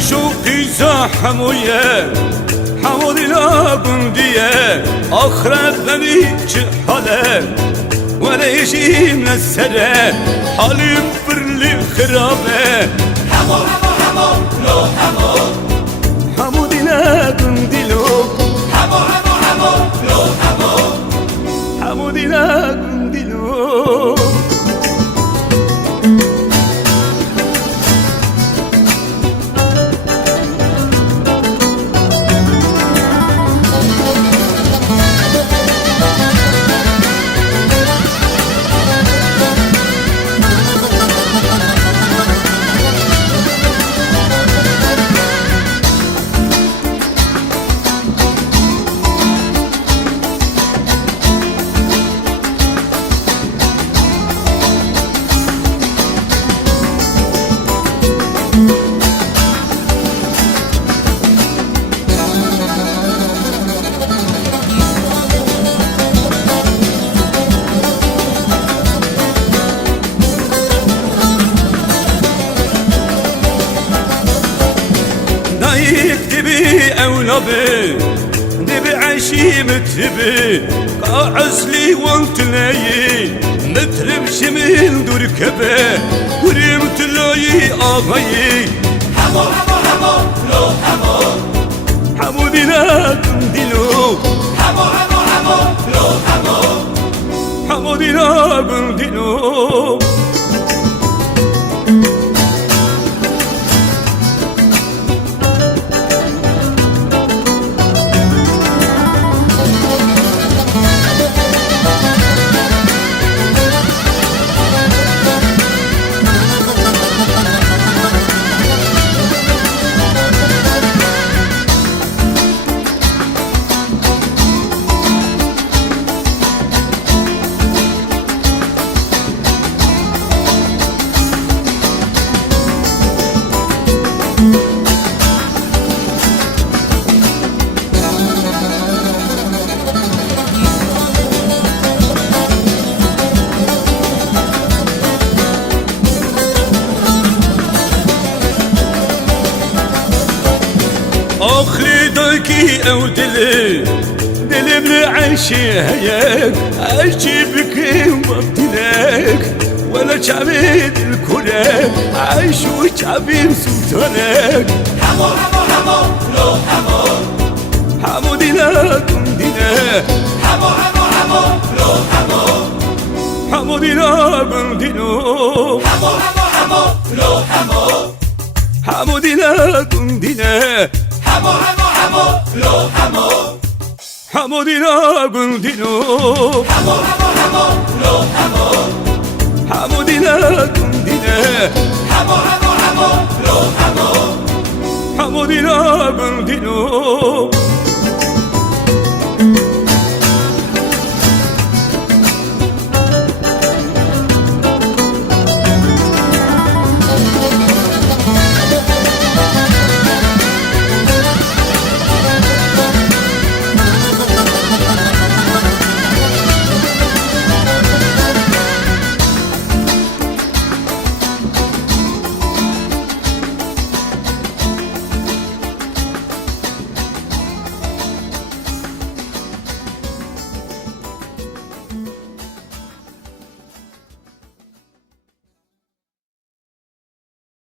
شوقي زحمويه حمود لا قنديه آخرت بني حاله ولا يشي من السنة حالي برلي خرابه حمو لو حمود لا قنديلو حمو لو حمود لا قنديلو دبي أولبي دبي عشي متبي قاعزلي وانت لاي مترب شميل دور كبه ورمت لاي آغاي حمو لو حمودي لا قنديلو حمو لو حمودي لا قنديلو آخری داکی او دلی من عيشي هيك عيشي بكيم وابتلاك ولا شعبيد الكلك عيش وشعبي سلطانك حمو لو حمودي لا قندينا حمو لو حمودي لا قندينو حمو لو حمودي لا قندينا حمو لو حمودي لا قندينو لو حمودي لا قندينا حمو لو حمودي لا قندينو